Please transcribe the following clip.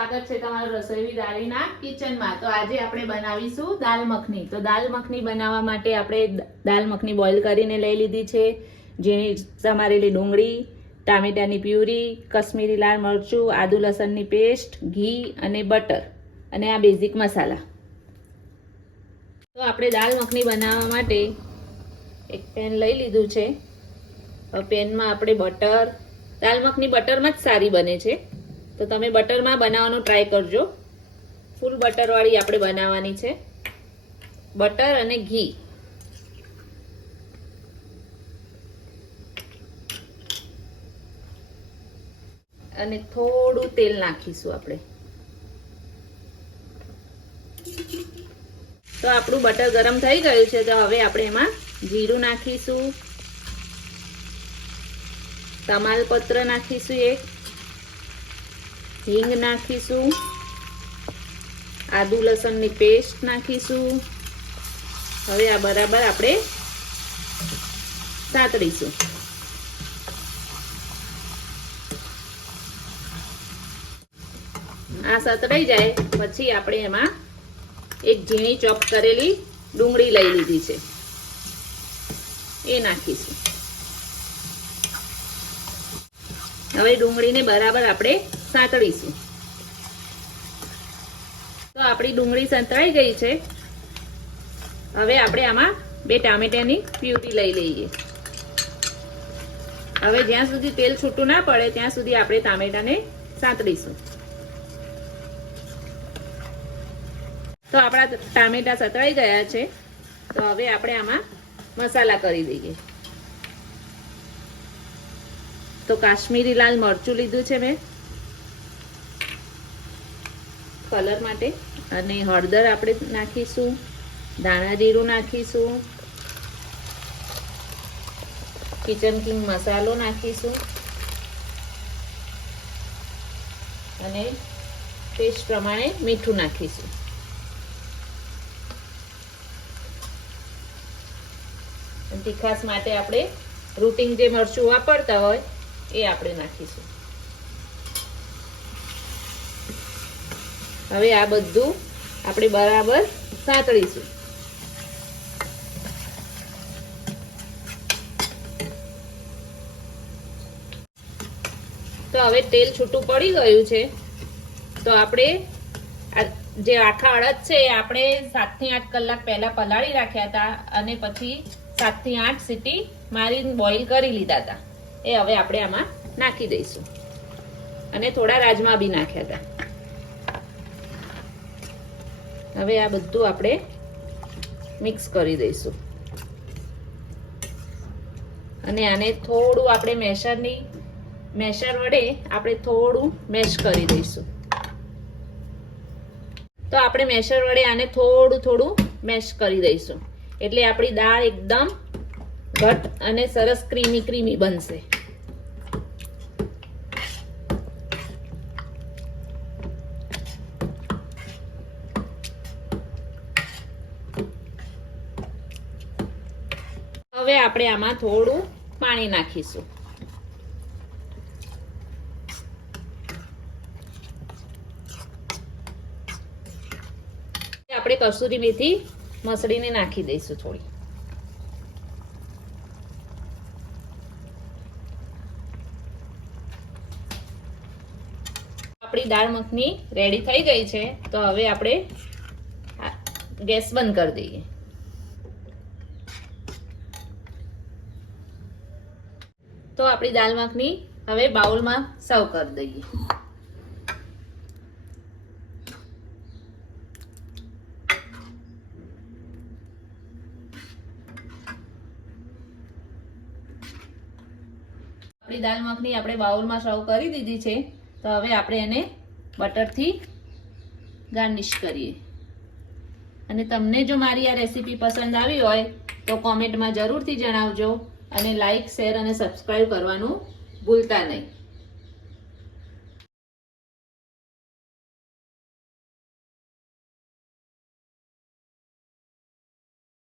સ્વાગત છે તમારું રસોઈ દાળીના કિચનમાં. તો આજે આપણે બનાવીશું દાલ મખની. તો દાલ મખની બનાવવા માટે આપણે દાલ મખની બોઇલ કરીને લઈ લીધી છે. જેની સમારેલી ડુંગળી, ટામેટાની પ્યુરી, કશ્મીરી લાલ મરચું, આદુ લસણની પેસ્ટ, ઘી અને બટર અને આ બેઝિક મસાલા. તો આપણે દાલ મખની બનાવવા માટે એક પેન લઈ લીધું છે. પેનમાં આપણે બટર. દાલ મખની બટરમાં જ સારી બને છે. તો તમે બટરમાં બનાવવાનો ટ્રાય કરજો. ફૂલ બટરવાળી આપણે બનાવવાની છે. બટર અને ઘી. અને થોડું તેલ નાખીશું આપણે. તો આપણું બટર ગરમ થઈ ગયું છે, તો હવે આપણે એમાં જીરું નાખીશું. તમાલપત્ર નાખીશું એક. હિંગ નાખીશું, આદુ લસણની પેસ્ટ નાખીશું. હવે આ બરાબર આપણે સાતડીશું આ સતડાઈ જાય, પછી આપણે એમાં એક ઝીણી ચોપ કરેલી ડુંગળી લઈ લીધી છે. એ નાખીશું. હવે ડુંગળીને બરાબર આપણે સાંતળીશું. તો આપણી ડુંગળી સંતળાઈ ગઈ છે. હવે આપણે આમાં બે ટામેટાની પ્યુરી લઈ લઈએ. હવે જ્યાં સુધી તેલ છૂટું ના પડે, ત્યાં સુધી આપણે ટામેટાને સાંતળીશું. તો આપણા ટામેટા સતળાઈ ગયા છે. તો હવે આપણે આમાં મસાલા કરી દઈએ. તો કાશ્મીરી લાલ મરચું લીધું છે મેં. કલર માટે. અને હળદર આપણે નાખીશું, ધાણા જીરું નાખીશું કિચન કિંગ મસાલો નાખીશું, અને ટેસ્ટ પ્રમાણે મીઠું નાખીશું. તીખાસ માટે આપણે રૂટિંગ જે મરચું વાપરતા હોય, એ આપણે નાખીશું. હવે આ બધું આપણે બરાબર સાંતળીશું. તો હવે તેલ છૂટું પડી ગયું છે. તો આપણે જે આખા અડદ છે એ આપણે સાતથી આઠ કલાક પહેલા પલાળી રાખ્યા હતા અને પછી સાતથી આઠ સીટી મારી બોઇલ કરી લીધા હતા. એ હવે આપણે આમાં નાખી દઈશું. અને થોડા રાજમા બી નાખ્યા હતા. હવે આ બધું આપણે મિક્સ કરી દઈશું. અને આને થોડું આપણે મેશરની મેશર વડે આપણે થોડું મેશ કરી દઈશું. તો આપણે મેશર વડે આને થોડું થોડું મેશ કરી દઈશું. એટલે આપણી દાળ એકદમ ઘટ અને સરસ ક્રીમી ક્રીમી બનશે. હવે આપણે આમાં થોડું પાણી નાખીશું. આપણે કસૂરી મેથી મસળીને નાખી દઈશું થોડી. આપણી દાળ મખની રેડી થઈ ગઈ છે, તો હવે આપણે ગેસ બંધ કરી દઈએ. તો આપણી દાલ માખની હવે બાઉલમાં સર્વ કરી દઈએ. આપણી દાલ માખની આપણે બાઉલમાં સર્વ કરી દીધી છે, તો હવે આપણે એને બટરથી ગાર્નિશ કરીએ. અને તમને જો મારી આ રેસીપી પસંદ આવી હોય, તો કોમેન્ટમાં જરૂરથી જણાવજો. અને લાઈક શેર અને સબસ્ક્રાઈબ કરવાનું ભૂલતા નહીં.